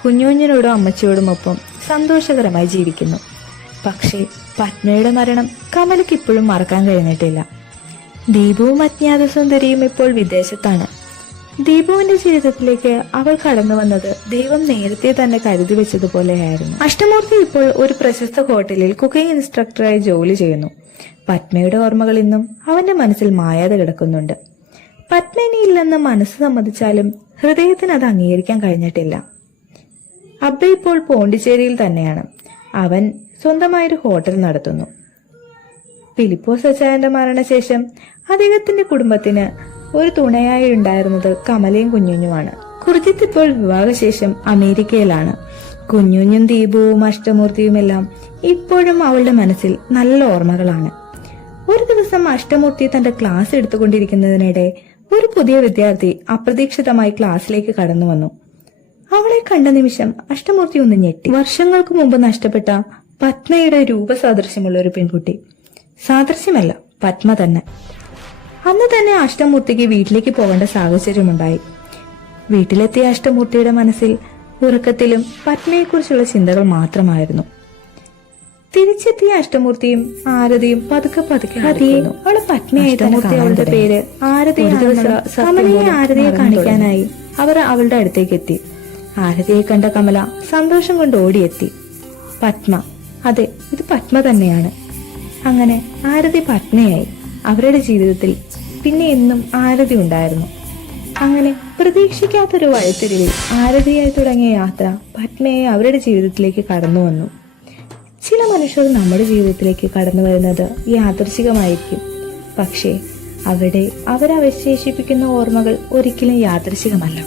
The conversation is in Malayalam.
കുഞ്ഞുഞ്ഞിനോടും അമ്മച്ചിയോടുമൊപ്പം സന്തോഷകരമായി ജീവിക്കുന്നു. പക്ഷേ പത്മയുടെ മരണം കമലയ്ക്ക് ഇപ്പോഴും മറക്കാൻ കഴിഞ്ഞിട്ടില്ല. ദീപുവും അജ്ഞാത സുന്ദരിയും ഇപ്പോൾ വിദേശത്താണ്. ദീപുവിന്റെ ജീവിതത്തിലേക്ക് അവൾ കടന്നു വന്നത് ദൈവം നേരത്തെ തന്നെ കരുതി വെച്ചതുപോലെയായിരുന്നു. അഷ്ടമൂർത്തി ഇപ്പോൾ ഒരു പ്രശസ്ത ഹോട്ടലിൽ കുക്കിംഗ് ഇൻസ്ട്രക്ടറായി ജോലി ചെയ്യുന്നു. പത്മയുടെ ഓർമ്മകൾ ഇന്നും അവന്റെ മനസ്സിൽ മായാതെ കിടക്കുന്നുണ്ട്. പത്മ ഇനിയില്ലെന്ന് മനസ്സ് സമ്മതിച്ചാലും ഹൃദയത്തിന് അത് അംഗീകരിക്കാൻ കഴിഞ്ഞിട്ടില്ല. അബ്ബ ഇപ്പോൾ പോണ്ടിച്ചേരിയിൽ തന്നെയാണ്. അവൻ സ്വന്തമായൊരു ഹോട്ടൽ നടത്തുന്നു. ഫിലിപ്പോസ് അച്ചായന്റെ മരണശേഷം അദ്ദേഹത്തിന്റെ കുടുംബത്തിന് ഒരു തുണയായി ഉണ്ടായിരുന്നത് കമലയും കുഞ്ഞുഞ്ഞുമാണ്. കുർജിത്ത് ഇപ്പോൾ വിവാഹശേഷം അമേരിക്കയിലാണ്. കുഞ്ഞുഞ്ഞും ദീപവും അഷ്ടമൂർത്തിയുമെല്ലാം ഇപ്പോഴും അവളുടെ മനസ്സിൽ നല്ല ഓർമ്മകളാണ്. ഒരു ദിവസം അഷ്ടമൂർത്തി തന്റെ ക്ലാസ് എടുത്തുകൊണ്ടിരിക്കുന്നതിനിടെ ഒരു പുതിയ വിദ്യാർത്ഥി അപ്രതീക്ഷിതമായി ക്ലാസ്സിലേക്ക് കടന്നു വന്നു. അവളെ കണ്ട നിമിഷം അഷ്ടമൂർത്തി ഒന്ന് ഞെട്ടി. വർഷങ്ങൾക്ക് മുമ്പ് നഷ്ടപ്പെട്ട പത്മയുടെ രൂപസാദൃശ്യമുള്ള ഒരു പെൺകുട്ടി. സാദൃശ്യമല്ല, പത്മ തന്നെ. അന്ന് തന്നെ അഷ്ടമൂർത്തിക്ക് വീട്ടിലേക്ക് പോകേണ്ട സാഹചര്യമുണ്ടായി. വീട്ടിലെത്തിയ അഷ്ടമൂർത്തിയുടെ മനസ്സിൽ ഉറക്കത്തിലും പത്മയെക്കുറിച്ചുള്ള ചിന്തകൾ മാത്രമായിരുന്നു. തിരിച്ചെത്തിയ അഷ്ടമൂർത്തിയും ആരതിയും പതുക്കെ അവള് പത്മയായി അവളുടെ പേര് കമലയെ ആരതിയെ കാണിക്കാനായി അവർ അവളുടെ അടുത്തേക്ക് എത്തി. ആരതിയെ കണ്ട കമല സന്തോഷം കൊണ്ട് ഓടിയെത്തി. പത്മ, അതെ, ഇത് പത്മ തന്നെയാണ്. അങ്ങനെ ആരതി പത്മയായി. അവരുടെ ജീവിതത്തിൽ പിന്നെ എന്നും ആരതി ഉണ്ടായിരുന്നു. അങ്ങനെ പ്രതീക്ഷിക്കാത്തൊരു വഴിത്തിരിവിൽ ആരതിയായി തുടങ്ങിയ യാത്ര പത്മയെ അവരുടെ ജീവിതത്തിലേക്ക് കടന്നു വന്നു. ചില മനുഷ്യർ നമ്മുടെ ജീവിതത്തിലേക്ക് കടന്നു വരുന്നത് യാദൃശികമായിരിക്കും. പക്ഷേ അവരവശേഷിപ്പിക്കുന്ന ഓർമ്മകൾ ഒരിക്കലും യാദൃശികമല്ല.